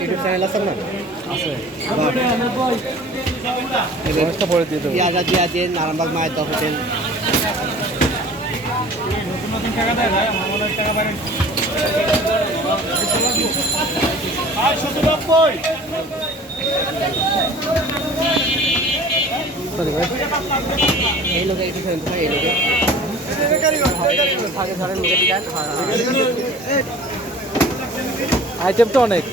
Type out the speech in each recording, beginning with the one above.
YouTube channel আছে না? আছে এদের বয়সটা পরে দিয়ে দেবো। পেঁয়াজ দিয়ে আছেন আরামবাগ মায়ের দশ হোটেল। সরি ভাই, এই লোকে একটু ফেরত ভাই, এই লোকে আগে ধরেন মুখে দিলেন। আইটেম তো অনেক।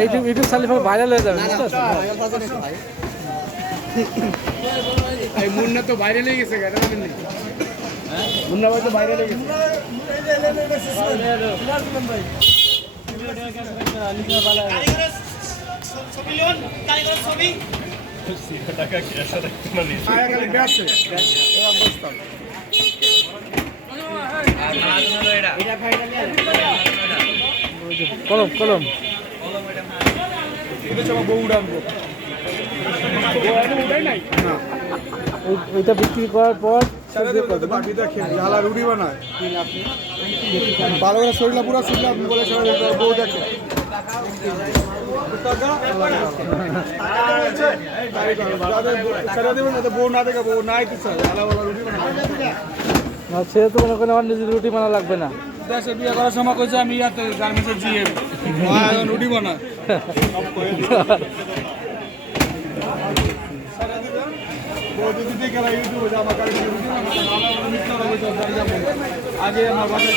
ইউটিউব ইউটিউব চালিয়ে পরে ভাইরাল হয়ে যাবে, বুঝতে পারছো? এই মুন্না তো বাইরে লেগে গেছে গাড়ি নেই। মুন্না ভাই তো বাইরে লেগে গেছে। আয়া খালি বেসে এবার বসতাম। কলম কলম এটা সব বউ উড়ানবো। বউ এনে উঠাই নাই না। ওইটা বিক্রি করার পর সারা দিন তো বাকি দেখে ঝালা রুটি বানায়। ভালো করে শরীরটা পুরো শুনলে আপনি বলে সারা বউ দেখে। সারা দিন না বউ না দেখে বউ নাই কিছু ঝালা বলা রুটি বানায়। সে তো মনে করেন আমার নিজের রুটি বানা লাগবে না। দেশে বিয়ে করার সময় কইছে আমি ইয়াতে গার্মেন্টসের জিএম রুটি বানায়। যদি দেখে ইউটিউবে আমার গাড়ি আগে আমার বাসায়